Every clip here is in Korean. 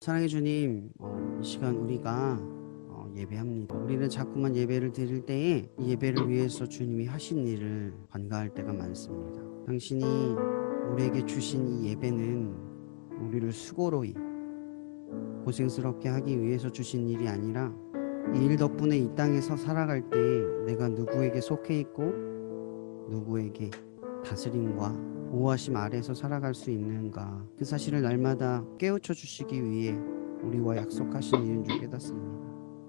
사랑해 주님, 이 시간 우리가 예배합니다. 우리는 자꾸만 예배를 드릴 때에 이 예배를 위해서 주님이 하신 일을 간과할 때가 많습니다. 당신이 우리에게 주신 이 예배는 우리를 수고로이 고생스럽게 하기 위해서 주신 일이 아니라 이 일 덕분에 이 땅에서 살아갈 때 내가 누구에게 속해 있고 누구에게 다스림과 보호하심 아래에서 살아갈 수 있는가, 그 사실을 날마다 깨우쳐 주시기 위해 우리와 약속하신 일인 줄 깨닫습니다.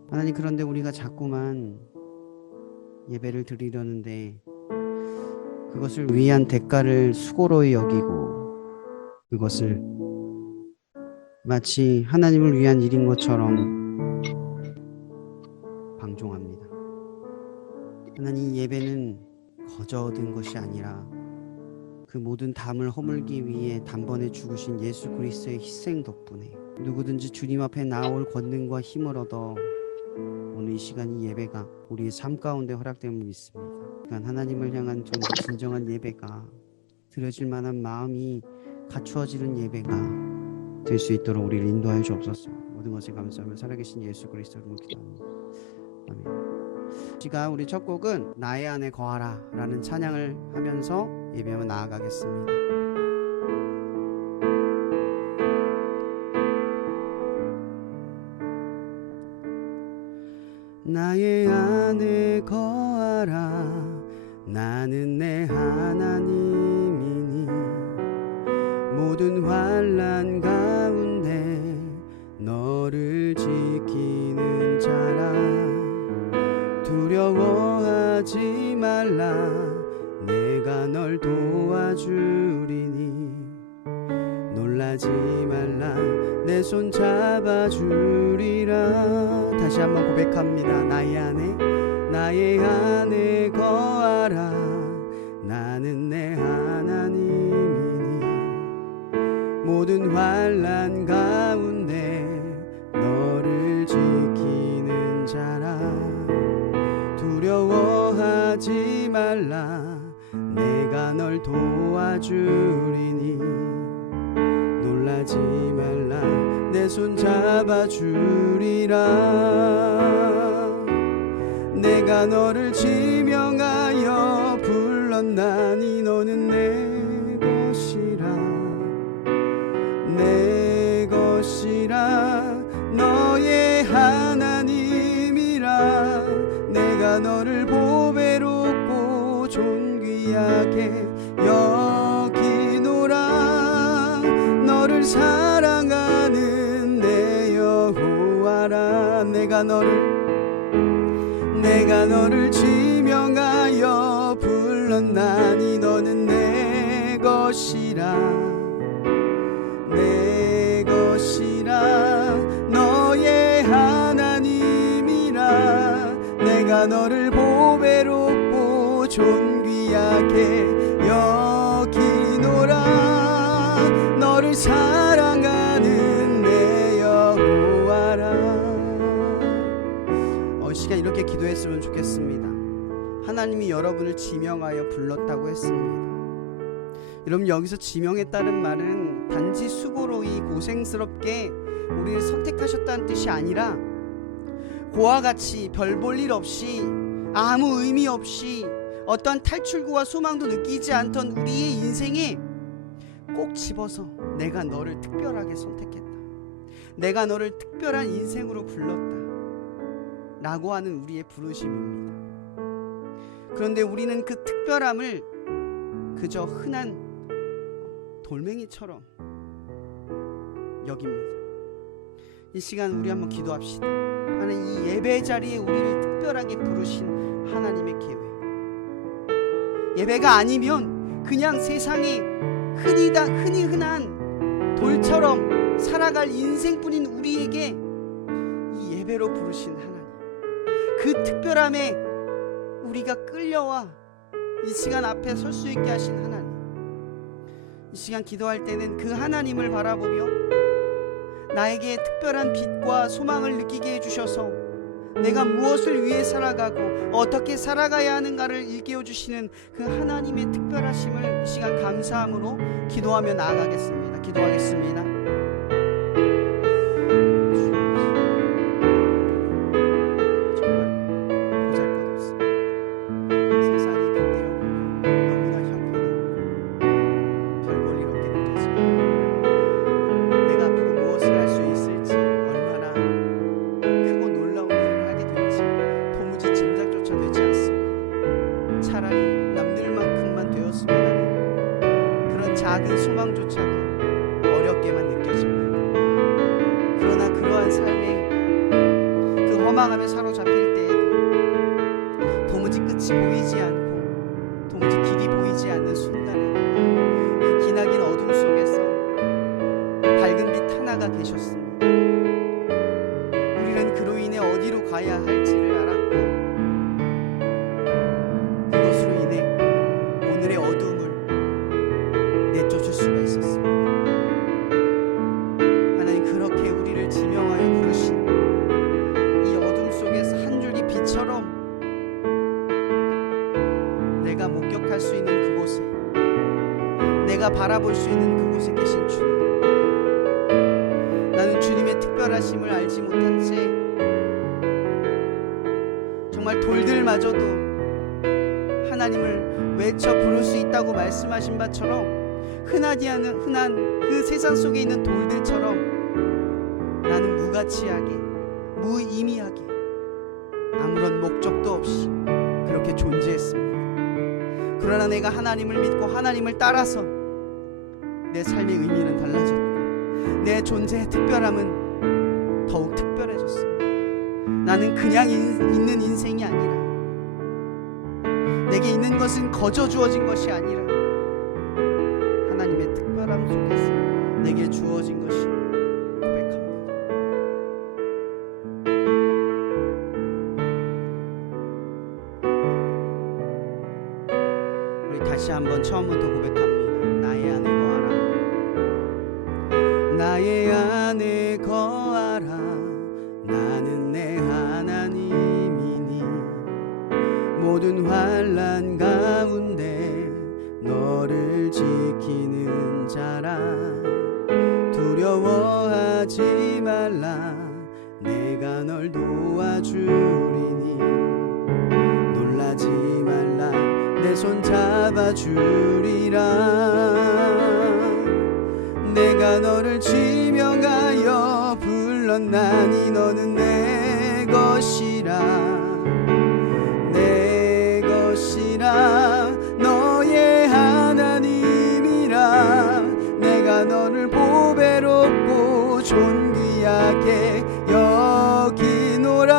하나님, 그런데 우리가 자꾸만 예배를 드리려는데 그것을 위한 대가를 수고로이 여기고 그것을 마치 하나님을 위한 일인 것처럼 방종합니다. 하나님, 이 예배는 거저 얻은 것이 아니라 그 모든 담을 허물기 위해 단번에 죽으신 예수 그리스도의 희생 덕분에 누구든지 주님 앞에 나올 권능과 힘을 얻어 오늘 이 시간 이 예배가 우리의 삶 가운데 허락됨을 믿습니다. 그러니까 하나님을 향한 진정한 예배가, 드려질 만한 마음이 갖추어지는 예배가 될 수 있도록 우리를 인도하여 주옵소서. 모든 것에 감사하며 살아계신 예수 그리스도를 기도합니다. 아멘. 시간 우리 첫 곡은 나의 안에 거하라 라는 찬양을 하면서 예배하며 나아가겠습니다. 나의 안에 거하라, 나는 내 하나님이니 모든 환난 가운데 너를 지키는 자라. 두려워하지 말라, 내가 널 도와주리니 놀라지 말라, 내 손 잡아주리라. 다시 한번 고백합니다. 나의 안에 거하라, 나는 내 하나님이니 모든 환난 가운데 너를 지키는 자라. 두려워하지 말라, 내가 널 도와주리니 놀라지 말라, 내 손 잡아주리라. 내가 너를 지명하여 불렀나니 너는 내 것이라, 내 것이라, 너의 하나님이라. 내가 너를 보배롭고 존귀하게 여기노라. 너를 사랑하는 내 여호와라. 내가 너를 지명하여 불렀나니 너는 내 것이라, 내 것이라, 너의 하나님이라. 내가 너를 보배롭고 존귀하게 여기노라. 너를 사랑하는 내 여호와라. 시간 이렇게 기도했으면 좋겠습니다. 하나님이 여러분을 지명하여 불렀다고 했습니다. 여러분, 여기서 지명했다는 말은 단지 수고로이 고생스럽게 우리를 선택하셨다는 뜻이 아니라 고와 같이 별 볼 일 없이 아무 의미 없이 어떠한 탈출구와 소망도 느끼지 않던 우리의 인생에 꼭 집어서 내가 너를 특별하게 선택했다, 내가 너를 특별한 인생으로 불렀다 라고 하는 우리의 부르심입니다. 그런데 우리는 그 특별함을 그저 흔한 돌멩이처럼 여깁니다. 이 시간 우리 한번 기도합시다. 하나님, 이 예배 자리에 우리를 특별하게 부르신 하나님의 계획, 예배가 아니면 그냥 세상에 흔히 흔한 돌처럼 살아갈 인생뿐인 우리에게 이 예배로 부르신 하나님, 그 특별함에 우리가 끌려와 이 시간 앞에 설 수 있게 하신 하나님, 이 시간 기도할 때는 그 하나님을 바라보며 나에게 특별한 빛과 소망을 느끼게 해주셔서 내가 무엇을 위해 살아가고 어떻게 살아가야 하는가를 일깨워 주시는 그 하나님의 특별하심을 이 시간 감사함으로 기도하며 나아가겠습니다. 기도하겠습니다. 그러나 그러한 삶에 그 허망함에 사로잡힐 때에도 도무지 끝이 보이지 않고 도무지 길이 보이지 않는 순간에 그 기나긴 어둠 속에서 밝은 빛 하나가 계셨습니다. 우리는 그로 인해 어디로 가야 할지를 알았고 그것으로 인해 오늘의 어둠을 내쫓을 수가 있었습니다. 하나님 그렇게 우리를 지명하여 부르신 이 어둠 속에서 한 줄기 빛처럼 내가 목격할 수 있는 그곳에, 내가 바라볼 수 있는 그곳에 계신 주님, 나는 주님의 특별하심을 알지 못한 채 정말 돌들마저도 하나님을 외쳐 부를 수 있다고 말씀하신 바처럼 흔한 그 세상 속에 있는 돌들처럼 나는 무가치하게 무의미하게 아무런 목적도 없이 그렇게 존재했습니다. 그러나 내가 하나님을 믿고 하나님을 따라서 내 삶의 의미는 달라졌고 내 존재의 특별함은 더욱 특별해졌습니다. 나는 그냥 있는 인생이 아니라 내게 있는 것은 거저 주어진 것이 아니라 하나님의 특별함 속에서 내게 주어진 것이 고백합니다. 우리 다시 한번 처음부터 고백합니다. 나의 안에 거하라. 나의 안에 거하라. 나는 내 하나님이니 모든 환난 가운데 너를 지키는 자라. 두려워하지 말라. 내가 널 도와주리니 놀라지 말라. 내 손 잡아주리라. 내가 너를 지명하여 불렀나니 너는 내 것이라. 내 것이라. 너의 하나님이라. 내가 너를 보배롭고 존귀하게 여기노라.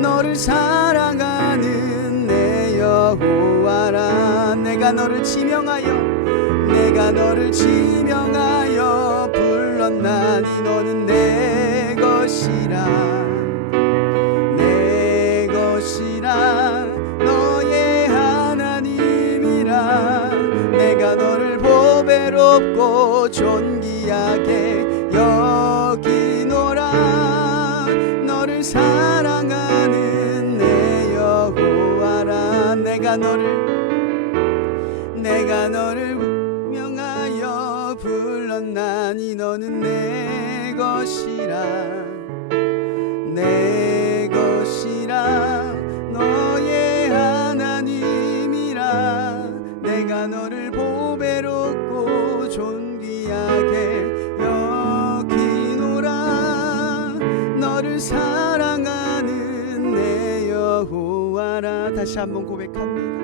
너를 사랑하는 내 여호와라. 내가 너를 지명하여 불렀나니 너는 내 것이라. 내 것이라. 너의 하나님이라. 내가 너를 보배롭고 존귀하게 여기노라. 너를 사랑하는 내 여호와라. 내가 너를 명하여 불렀나니 너는 내 것이라. 내 것이라. 너의 하나님이라. 내가 너를 보배롭고 존귀하게 여기노라. 너를 사랑하는 내 여호와라. 다시 한번 고백합니다.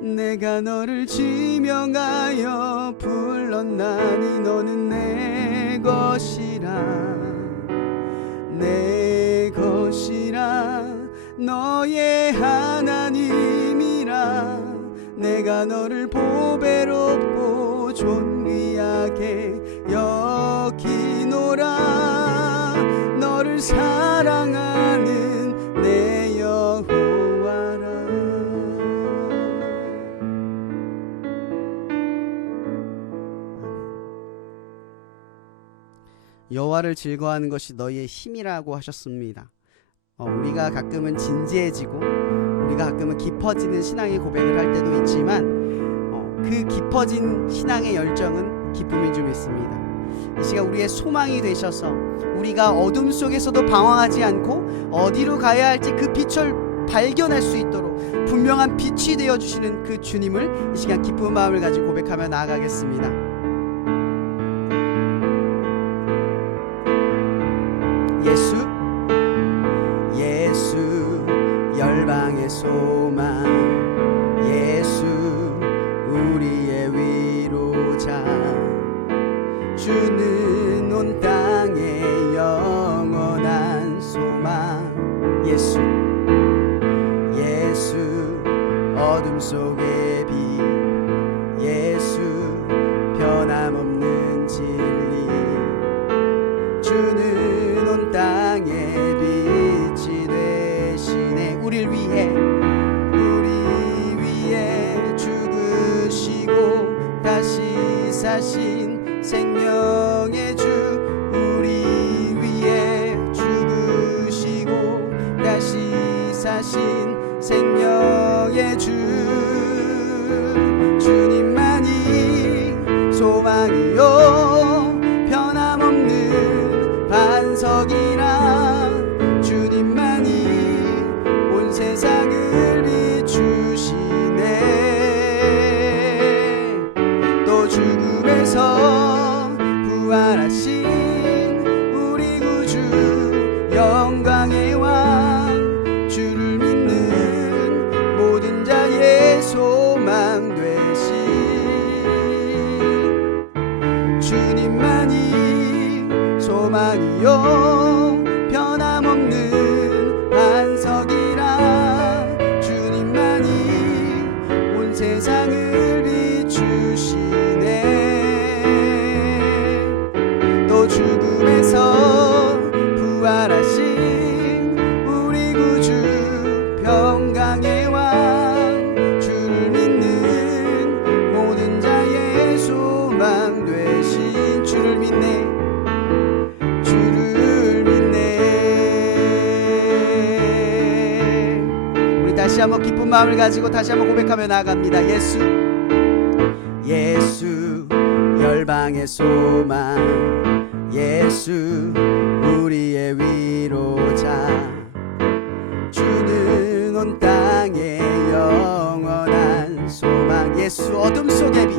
내가 너를 지명하여 불렀나니 너는 내 것이라. 내 것이라. 너의 하나님이라. 내가 너를 보배롭고 존귀하게 여기노라. 너를 사랑하는 내 여호와라. 여호와를 즐거워하는 것이 너희의 힘이라고 하셨습니다. 우리가 가끔은 진지해지고 우리가 가끔은 깊어지는 신앙의 고백을 할 때도 있지만 그 깊어진 신앙의 열정은 기쁨인 줄 믿습니다. 이 시간 우리의 소망이 되셔서 우리가 어둠 속에서도 방황하지 않고 어디로 가야 할지 그 빛을 발견할 수 있도록 분명한 빛이 되어주시는 그 주님을 이 시간 기쁜 마음을 가지고 고백하며 나아가겠습니다. 예수 열방의 소망, 예수 우리의 위로자. 주는 온 땅 주는 온 땅에 빛이 되시네. 우리 위해 죽으시고 다시 사신 생명의 주, 우리 위해 죽으시고 다시 사신 생명의 주, 주님만이 소망이요 변함없는 반석이라, 주님만이 온 세상을 비추시네. 또 죽음에서 부활하신 우리 구주 영광의 왕, 주를 믿는 모든 자의 소망 되신 주님만이 소망이요 변함없는 반석이라, 주님만이 온 세상을 비추시네. 또 죽음에서 부활하신 우리 구주 평강의 왕, 주를 믿는 모든 자의 소망 되신 주를 믿네. 우리 다시 한번 기쁜 마음을 가지고 다시 한번 고백하며 나아갑니다. 예수 열방의 소망, 예수 우리의 위로자, 주는 온 땅의 영원한 소망. 예수 어둠 속의 빛,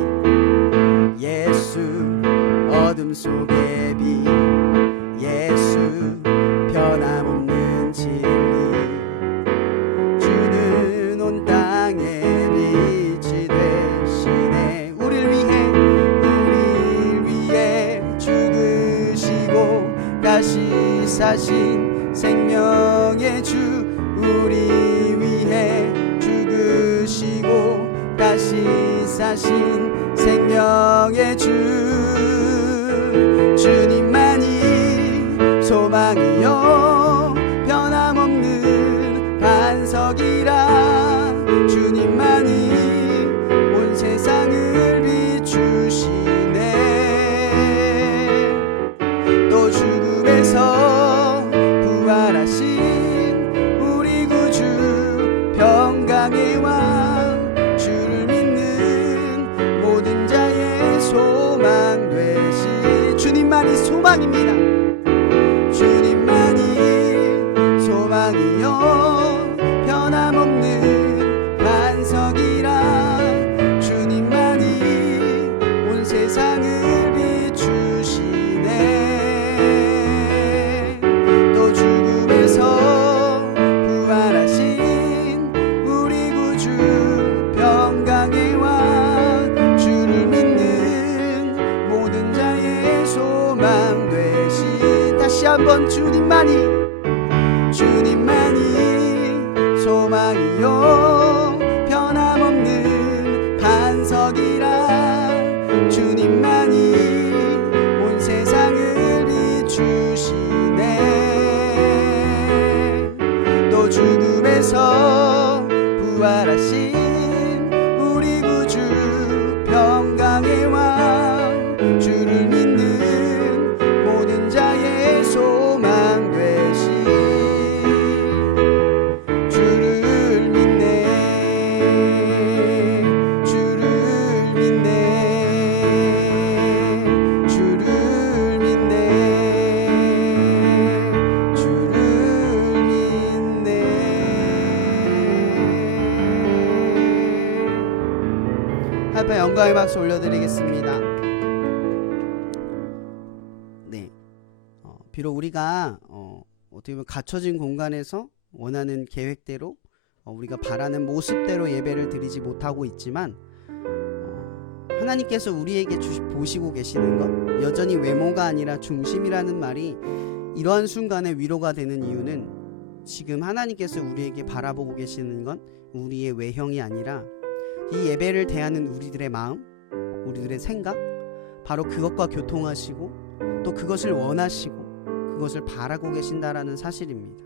예수 어둠 속의 빛, 예수 변함없는 진리, 주는 온 땅의 빛이 되시네. 우릴 위해 죽으시고 다시 사신 생명의 주, 우리 위해 죽으시고 다시 사신 생명의 주, 주님만이 소망이요 변함없는 반석이라, 주님만이 온 세상을 비추시네. 또 죽음에서 부활하신 우리 구주 평강의 왕, 주를 믿는 모든 자의 소망 되시, 주님만이 소망입니다. 주님만이 소망이요 변함없는 반석이라, 주님만이 온 세상을 비추시네. 또 죽음에서 부활하신 우리 구주 평강의 왕, 주를 믿는 모든 자의 소망 되신, 다시 한번 주님만이 소망이요 변함없는 반석이라, 주님만이 온 세상을 비추시네. 또 죽음에서 부활하신 우리 구주 평강의 왕, 주를 믿는 모든 자의 소망 되신 주를 믿네. 주를 믿네. 주를 믿네. 주를 믿네. 한번 영광의 박수 올려드리겠습니다. 네, 비록 우리가 어떻게 보면 갇혀진 공간에서 원하는 계획대로 우리가 바라는 모습대로 예배를 드리지 못하고 있지만, 하나님께서 우리에게 보시고 계시는 것, 여전히 외모가 아니라 중심이라는 말이 이러한 순간에 위로가 되는 이유는, 지금 하나님께서 우리에게 바라보고 계시는 건 우리의 외형이 아니라 이 예배를 대하는 우리들의 마음, 우리들의 생각, 바로 그것과 교통하시고 또 그것을 원하시고 그것을 바라고 계신다라는 사실입니다.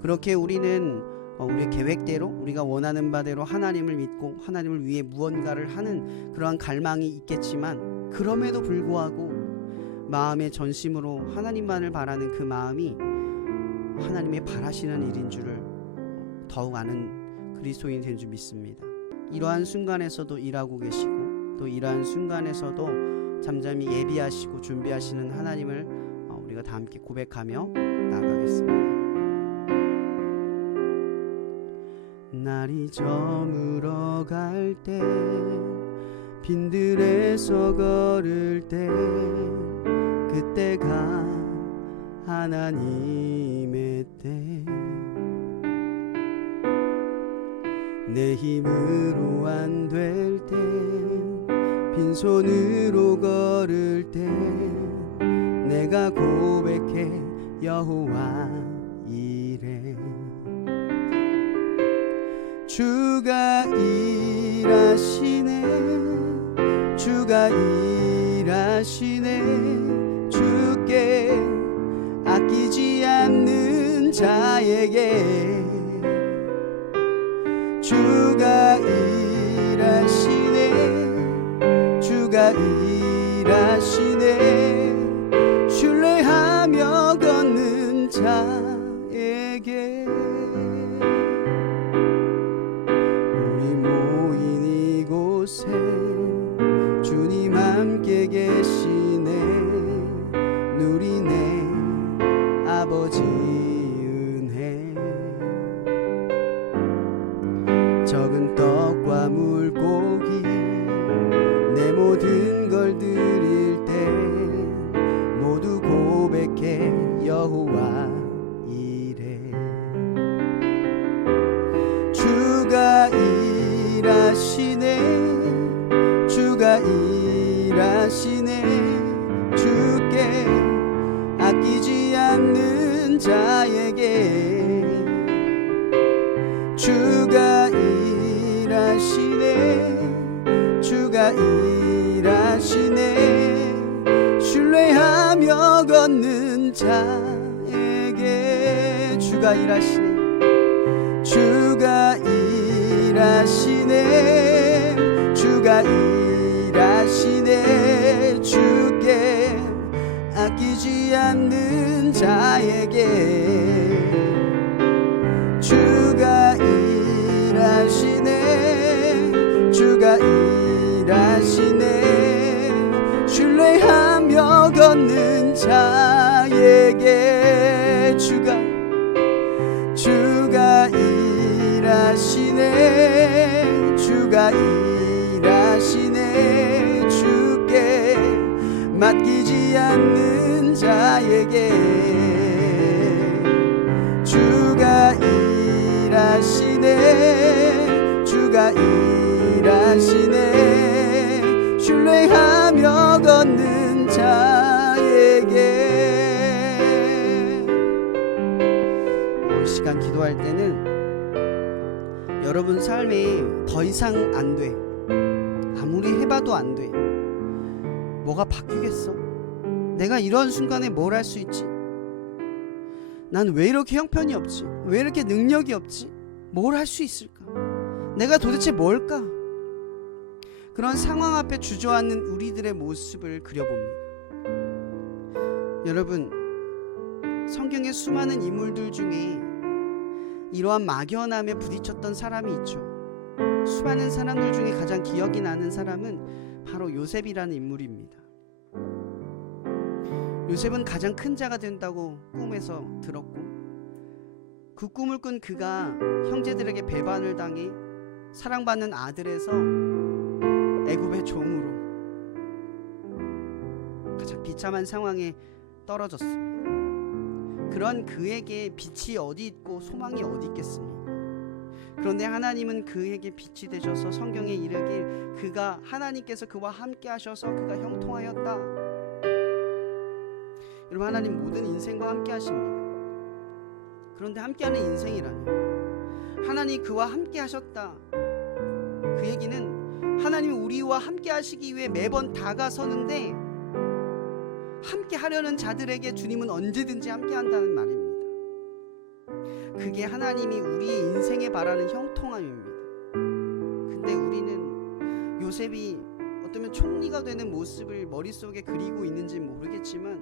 그렇게 우리는 우리의 계획대로 우리가 원하는 바대로 하나님을 믿고 하나님을 위해 무언가를 하는 그러한 갈망이 있겠지만, 그럼에도 불구하고 마음의 전심으로 하나님만을 바라는 그 마음이 하나님의 바라시는 일인 줄을 더욱 아는 그리스도인이 된 줄 믿습니다. 이러한 순간에서도 일하고 계시고, 또 이러한 순간에서도 잠잠히 예비하시고 준비하시는 하나님을 우리가 다 함께 고백하며 나아가겠습니다. 날이 저물어 갈 때, 빈들에서 걸을 때, 그때가 하나님의 때. 내 힘으로 안 될 때, 빈손으로 걸을 때, 내가 고백해 여호와 이래. 주가 일하시네, 주가 일하시네. 주께 아끼지 않는 자에게 주가 일하시네, 주가 일하시네. 신뢰하며 걷는 자에게. 우리 모인 이곳에 주님 함께 계시네. 누리네 아버지 은혜. 적은 떡과 물고기 내 모든 걸 드릴 때, 모두 고백해 여호와 이래. 주가 일하시네, 주가 일하시네. 주께 아끼지 않는 자에게 주가 일하시네, 주가 일하시네. 신뢰하며 걷는 자에게 주가 일하시네, 주가 일하시네, 주가 일하시네. 주께 아끼지 않는 자에게 주가 일하시네, 주가 일하시네. 신뢰하며 걷는 자에게 주가 일하시네, 주가 일하시네. 주께 맡기지 않는 자에게 주가 일하시네, 주가 일하시네. 신뢰하며 걷는 자에게. 이 시간 기도할 때는 여러분 삶에 더 이상 안 돼, 아무리 해봐도 안 돼, 뭐가 바뀌겠어? 내가 이런 순간에 뭘 할 수 있지? 난 왜 이렇게 형편이 없지? 왜 이렇게 능력이 없지? 뭘 할 수 있을까? 내가 도대체 뭘까? 그런 상황 앞에 주저앉는 우리들의 모습을 그려봅니다. 여러분, 성경의 수많은 인물들 중에 이러한 막연함에 부딪혔던 사람이 있죠. 수많은 사람들 중에 가장 기억이 나는 사람은 바로 요셉이라는 인물입니다. 요셉은 가장 큰 자가 된다고 꿈에서 들었고, 그 꿈을 꾼 그가 형제들에게 배반을 당해 사랑받는 아들에서 애굽의 종으로 가장 비참한 상황에 떨어졌습니다. 그런 그에게 빛이 어디 있고 소망이 어디 있겠습니까? 그런데 하나님은 그에게 빛이 되셔서 성경에 이르길 그가 하나님께서 그와 함께 하셔서 그가 형통하였다. 여러분, 하나님 모든 인생과 함께 하십니다. 그런데 함께하는 인생이라니, 하나님 그와 함께 하셨다. 그 얘기는 하나님이 우리와 함께 하시기 위해 매번 다가서는데 함께 하려는 자들에게 주님은 언제든지 함께 한다는 말입니다. 그게 하나님이 우리의 인생에 바라는 형통함입니다. 근데 우리는 요셉이 어쩌면 총리가 되는 모습을 머릿속에 그리고 있는지 모르겠지만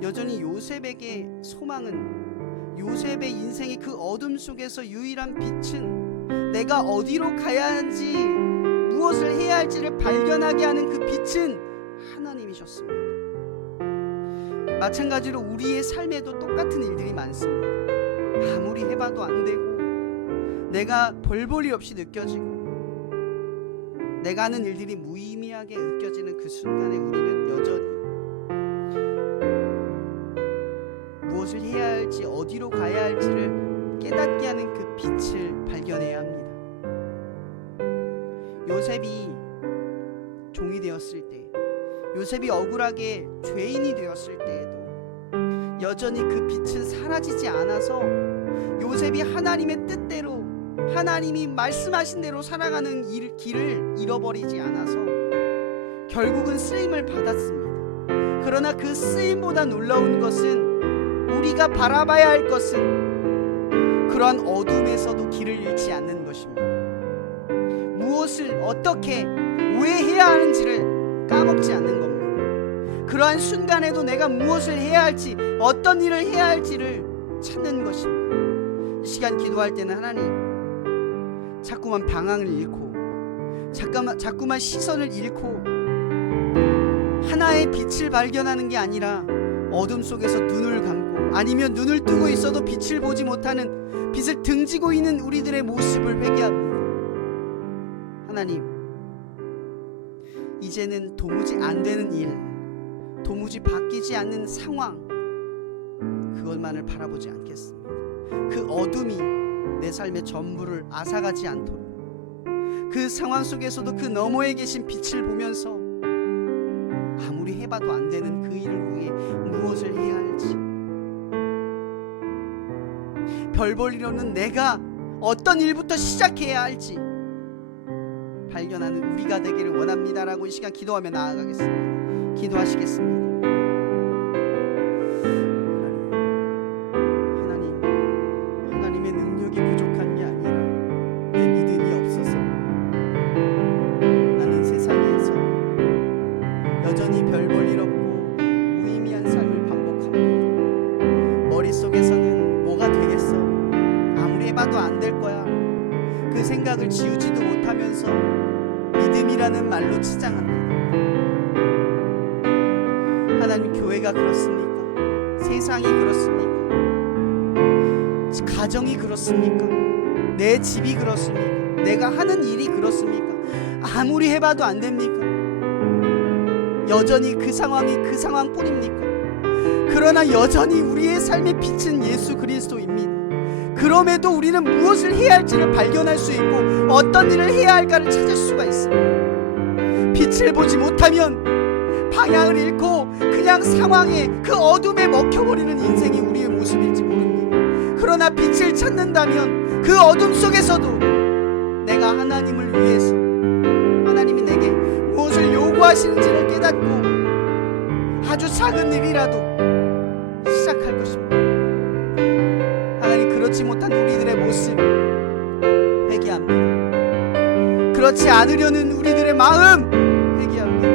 여전히 요셉에게 소망은, 요셉의 인생의 그 어둠 속에서 유일한 빛은, 내가 어디로 가야 하는지, 무엇을 해야 할지를 발견하게 하는 그 빛은 하나님이셨습니다. 마찬가지로 우리의 삶에도 똑같은 일들이 많습니다. 아무리 해봐도 안 되고, 내가 별 볼 일 없이 느껴지고, 내가 하는 일들이 무의미하게 느껴지는 그 순간에 우리는 여전히 무엇을 해야 할지, 어디로 가야 할지를 깨닫게 하는 그 빛을 발견해야 합니다. 요셉이 종이 되었을 때, 요셉이 억울하게 죄인이 되었을 때에도 여전히 그 빛은 사라지지 않아서 요셉이 하나님의 뜻대로, 하나님이 말씀하신 대로 살아가는 길을 잃어버리지 않아서 결국은 쓰임을 받았습니다. 그러나 그 쓰임보다 놀라운 것은, 우리가 바라봐야 할 것은 그러한 어둠에서도 길을 잃지 않는 것입니다. 무엇을 어떻게 왜 해야 하는지를 까먹지 않는 겁니다. 그러한 순간에도 내가 무엇을 해야 할지, 어떤 일을 해야 할지를 찾는 것입니다. 이 시간 기도할 때는 하나님, 자꾸만 방향을 잃고 자꾸만 시선을 잃고 하나의 빛을 발견하는 게 아니라 어둠 속에서 눈을 감고, 아니면 눈을 뜨고 있어도 빛을 보지 못하는, 빛을 등지고 있는 우리들의 모습을 회개합니다. 하나님, 이제는 도무지 안 되는 일, 도무지 바뀌지 않는 상황, 그것만을 바라보지 않겠습니다. 그 어둠이 내 삶의 전부를 앗아가지 않도록, 그 상황 속에서도 그 너머에 계신 빛을 보면서 아무리 해봐도 안 되는 그 일을 위해 무엇을 해야 할지, 별 볼 일 없는 내가 어떤 일부터 시작해야 할지 발견하는 우리가 되기를 원합니다라고 이 시간 기도하며 나아가겠습니다. 기도하시겠습니다. 하나님의 능력이 부족한 게 아니라 내 믿음이 없어서 나는 세상에서 여전히 별 볼 일 없고 무의미한 삶을 반복합니다. 머릿속에서는 뭐가 되겠어, 아무리 해봐도 안 될 거야, 그 생각을 지우지도 못하면서 믿음이라는 말로 치장합니다. 하나님, 교회가 그렇습니까? 세상이 그렇습니까? 가정이 그렇습니까? 내 집이 그렇습니까? 내가 하는 일이 그렇습니까? 아무리 해봐도 안 됩니까? 여전히 그 상황이 그 상황뿐입니까? 그러나 여전히 우리의 삶의 빛은 예수 그리스도입니다. 그럼에도 우리는 무엇을 해야 할지를 발견할 수 있고 어떤 일을 해야 할까를 찾을 수가 있습니다. 빛을 보지 못하면 방향을 잃고 그냥 상황에, 그 어둠에 먹혀버리는 인생이 우리의 모습일지 모릅니다. 그러나 빛을 찾는다면 그 어둠 속에서도 내가 하나님을 위해서, 하나님이 내게 무엇을 요구하시는지를 깨닫고 아주 작은 일이라도 시작할 것입니다. 하나님, 그렇지 못한 우리들의 모습 회개합니다. 그렇지 않으려는 우리들의 마음 회개합니다.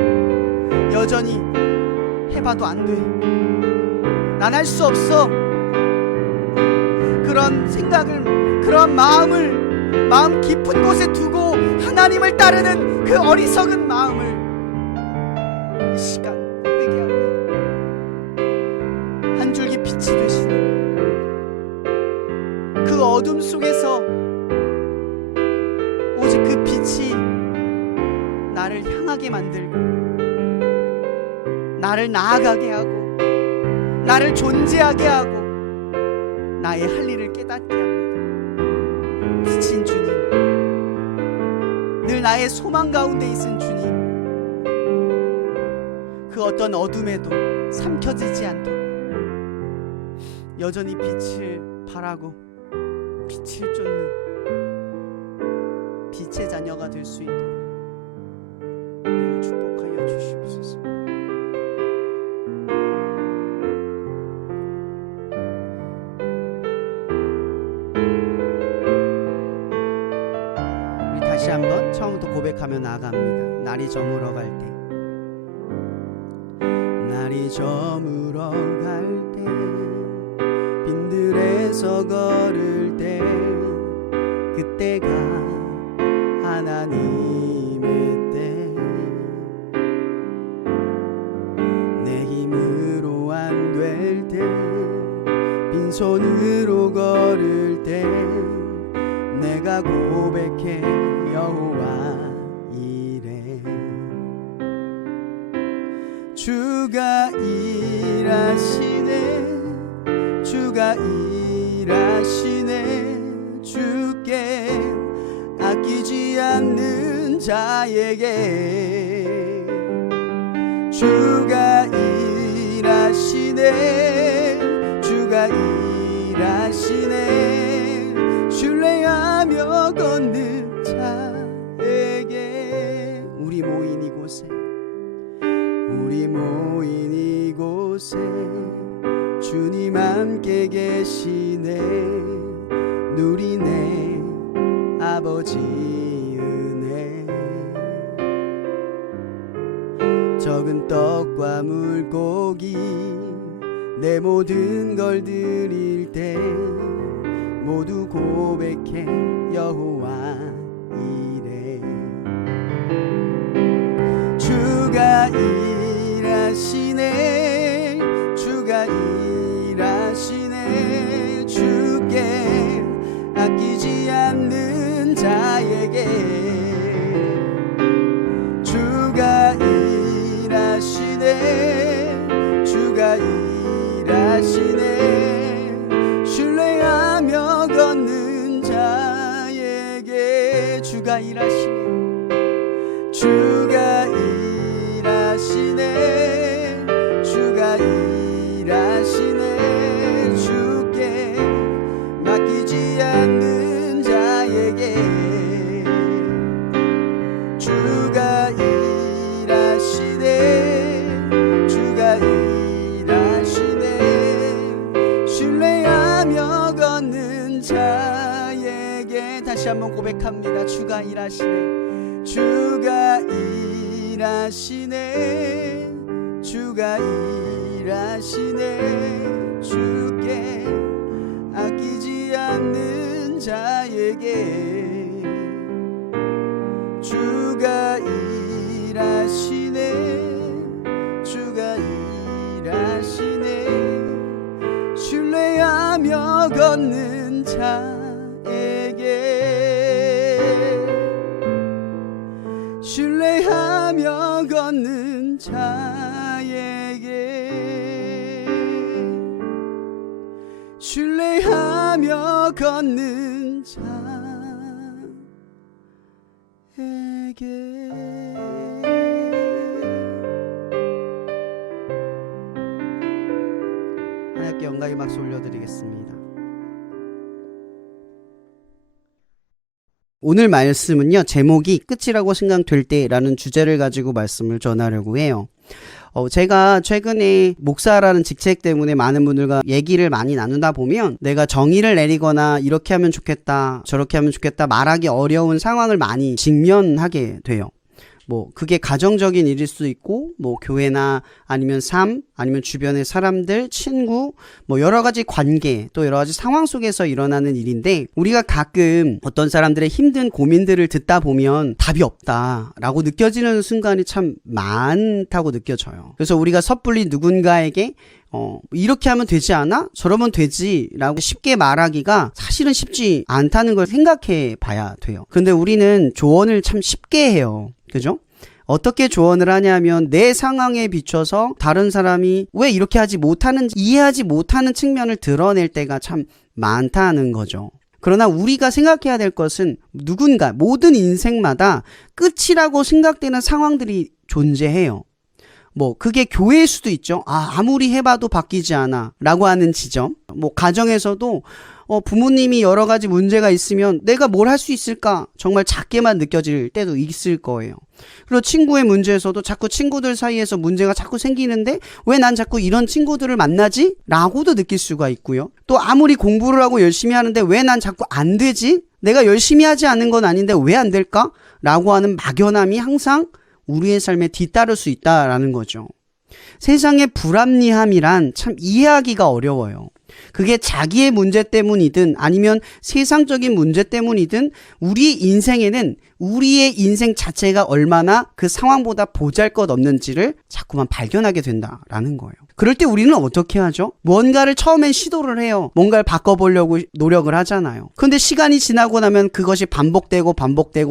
여전히 해봐도 안 돼, 난 할 수 없어, 그런 생각을, 그런 마음을 마음 깊은 곳에 두고 하나님을 따르는 그 어리석은 마음을 이 시간 회개합니다. 한 줄기 빛이 되시는 그 어둠 속에서 오직 그 빛이 나를 향하게 만들고, 나를 나아가게 하고, 나를 존재하게 하고, 나의 할 일을 깨닫게 합니다. 빛인 주님, 늘 나의 소망 가운데 있은 주님, 그 어떤 어둠에도 삼켜지지 않도록 여전히 빛을 바라고 빛을 쫓는 빛의 자녀가 될 수 있도록 우리를 축복하여 주시옵소서. 다시 한번 처음부터 고백하며 나아갑니다. 날이 저물어 갈 때, 날이 저물어 갈 때, 빈들에서 걸을 때, 그때가 하나님의 때, 내 힘으로 안 될 때, 빈손으로 걸을 때, 내가 고백해 여호와 이래. 주가 일하시네, 주가 일하시네, 주께 아끼지 않는 자에게. 주가 일하시네, 주가 일하시네, 신뢰하며 걷는 자에게. 우리 모인 이곳에, 우리 모인 이곳에 주님 함께 계시네. 누리네 아버지 은혜. 적은 떡과 물고기 내 모든 걸 드릴 때 모두 고백해 여호와 이래. 주가 일하시네, 주가 일하시네, 주께 아끼지 않는 자에게. 주가 일하시네, 주가 일하시네, 신뢰하며 걷는 자에게. 주가 일하시네, 주가 일하시네, 주가 일하시네, 주께 맡기지 않는 자에게. 주가 일하시네, 주가 일하시네, 신뢰하며 걷는 자에게. 다시 한번 고백합니다. 주가 일하시네, 주가 일하시네, 주가 일하시네, 주께 아끼지 않는 자에게. 주가 일하시네, 주가 일하시네, 신뢰하며 걷는 자에게. 신뢰하며 걷는 자에게. 신뢰하며 걷는 자에게. 하나님께 영광의 박수 올려드리겠습니다. 오늘 말씀은요, 제목이 끝이라고 생각될 때라는 주제를 가지고 말씀을 전하려고 해요. 제가 최근에 목사라는 직책 때문에 많은 분들과 얘기를 많이 나누다 보면 내가 정의를 내리거나 이렇게 하면 좋겠다, 저렇게 하면 좋겠다 말하기 어려운 상황을 많이 직면하게 돼요. 뭐 그게 가정적인 일일 수도 있고, 뭐 교회나 아니면 삶, 아니면 주변의 사람들, 친구, 뭐 여러 가지 관계, 또 여러 가지 상황 속에서 일어나는 일인데, 우리가 가끔 어떤 사람들의 힘든 고민들을 듣다 보면 답이 없다라고 느껴지는 순간이 참 많다고 느껴져요. 그래서 우리가 섣불리 누군가에게 이렇게 하면 되지 않아? 저러면 되지 라고 쉽게 말하기가 사실은 쉽지 않다는 걸 생각해 봐야 돼요. 근데 우리는 조언을 참 쉽게 해요. 그죠? 어떻게 조언을 하냐면 내 상황에 비춰서 다른 사람이 왜 이렇게 하지 못하는지 이해하지 못하는 측면을 드러낼 때가 참 많다는 거죠. 그러나 우리가 생각해야 될 것은 누군가, 모든 인생마다 끝이라고 생각되는 상황들이 존재해요. 뭐 그게 교회일 수도 있죠. 아무리 해봐도 바뀌지 않아 라고 하는 지점. 뭐 가정에서도 부모님이 여러 가지 문제가 있으면 내가 뭘 할 수 있을까 정말 작게만 느껴질 때도 있을 거예요. 그리고 친구의 문제에서도 자꾸 친구들 사이에서 문제가 자꾸 생기는데 왜 난 자꾸 이런 친구들을 만나지? 라고도 느낄 수가 있고요. 또 아무리 공부를 하고 열심히 하는데 왜 난 자꾸 안 되지? 내가 열심히 하지 않은 건 아닌데 왜 안 될까? 라고 하는 막연함이 항상 우리의 삶에 뒤따를 수 있다라는 거죠. 세상의 불합리함이란 참 이해하기가 어려워요. 그게 자기의 문제 때문이든 아니면 세상적인 문제 때문이든 우리 인생에는 우리의 인생 자체가 얼마나 그 상황보다 보잘것없는지를 자꾸만 발견하게 된다라는 거예요. 그럴 때 우리는 어떻게 하죠? 뭔가를 처음엔 시도를 해요. 뭔가를 바꿔보려고 노력을 하잖아요. 근데 시간이 지나고 나면 그것이 반복되고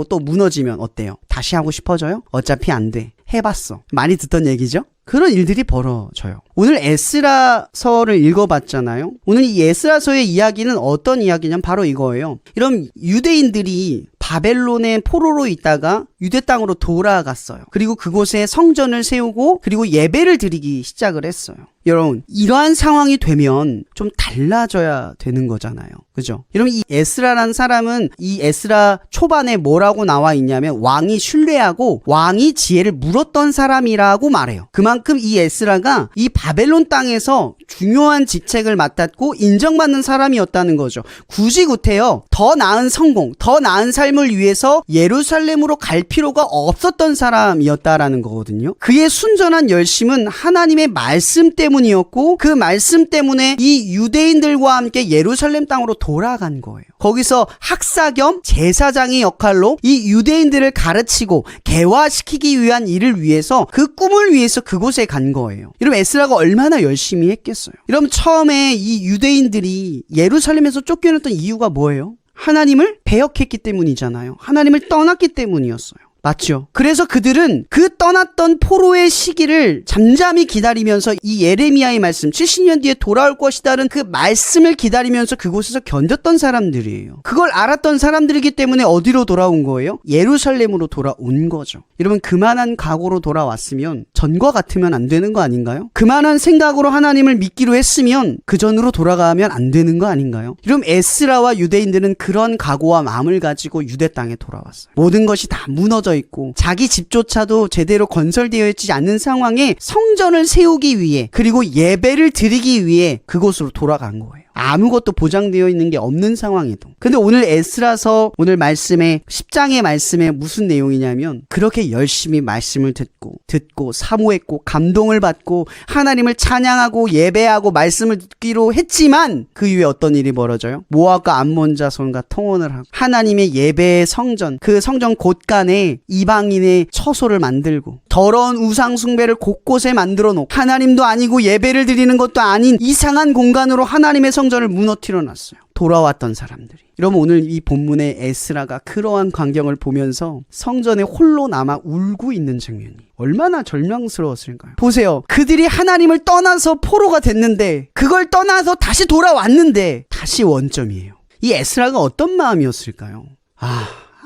또 무너지면 어때요? 다시 하고 싶어져요? 어차피 안 돼. 해봤어. 많이 듣던 얘기죠? 그런 일들이 벌어져요. 오늘 에스라서를 읽어봤잖아요. 오늘 이 에스라서의 이야기는 어떤 이야기냐면 바로 이거예요. 이런 유대인들이 바벨론의 포로로 있다가 유대 땅으로 돌아갔어요. 그리고 그곳에 성전을 세우고 그리고 예배를 드리기 시작을 했어요. 여러분, 이러한 상황이 되면 좀 달라져야 되는 거잖아요. 그죠? 여러분, 이 에스라라는 사람은 이 에스라 초반에 뭐라고 나와 있냐면 왕이 신뢰하고 왕이 지혜를 물었던 사람이라고 말해요. 그만큼 이 에스라가 이 바벨론 땅에서 중요한 직책을 맡았고 인정받는 사람이었다는 거죠. 굳이 구태여 더 나은 성공, 더 나은 삶을 위해서 예루살렘으로 갈 필요가 없었던 사람이었다라는 거거든요. 그의 순전한 열심은 하나님의 말씀 때문이었고 그 말씀 때문에 이 유대인들과 함께 예루살렘 땅으로 돌아간 거예요. 거기서 학사 겸 제사장의 역할로 이 유대인들을 가르치고 개화시키기 위한 일을 위해서 그 꿈을 위해서 그곳에 간 거예요. 여러분, 에스라가 얼마나 열심히 했겠어요. 여러분, 처음에 이 유대인들이 예루살렘에서 쫓겨났던 이유가 뭐예요? 하나님을 배역했기 때문이잖아요. 하나님을 떠났기 때문이었어요. 맞죠? 그래서 그들은 그 떠났던 포로의 시기를 잠잠히 기다리면서 이 예레미야의 말씀 70년 뒤에 돌아올 것이다는 그 말씀을 기다리면서 그곳에서 견뎠던 사람들이에요. 그걸 알았던 사람들이기 때문에 어디로 돌아온 거예요? 예루살렘으로 돌아온 거죠. 여러분, 그만한 각오로 돌아왔으면 전과 같으면 안 되는 거 아닌가요? 그만한 생각으로 하나님을 믿기로 했으면 그 전으로 돌아가면 안 되는 거 아닌가요? 여러분, 에스라와 유대인들은 그런 각오와 마음을 가지고 유대 땅에 돌아왔어요. 모든 것이 다 무너져 있고 자기 집조차도 제대로 건설되어 있지 않는 상황에 성전을 세우기 위해 그리고 예배를 드리기 위해 그곳으로 돌아간 거예요. 아무것도 보장되어 있는 게 없는 상황에도. 근데 오늘 에스라서 오늘 말씀에 10장의 말씀에 무슨 내용이냐면 그렇게 열심히 말씀을 듣고 사모했고 감동을 받고 하나님을 찬양하고 예배하고 말씀을 듣기로 했지만 그 이후에 어떤 일이 벌어져요? 모압과 암몬 자손과 통혼을 하고 하나님의 예배의 성전, 그 성전 곳간에 이방인의 처소를 만들고 더러운 우상 숭배를 곳곳에 만들어 놓고 하나님도 아니고 예배를 드리는 것도 아닌 이상한 공간으로 하나님의 성전을 무너뜨려 놨어요. 돌아왔던 사람들이. 여러분, 오늘 이 본문의 에스라가 그러한 광경을 보면서 성전에 홀로 남아 울고 있는 장면이 얼마나 절망스러웠을까요? 보세요. 그들이 하나님을 떠나서 포로가 됐는데 그걸 떠나서 다시 돌아왔는데 다시 원점이에요. 이 에스라가 어떤 마음이었을까요?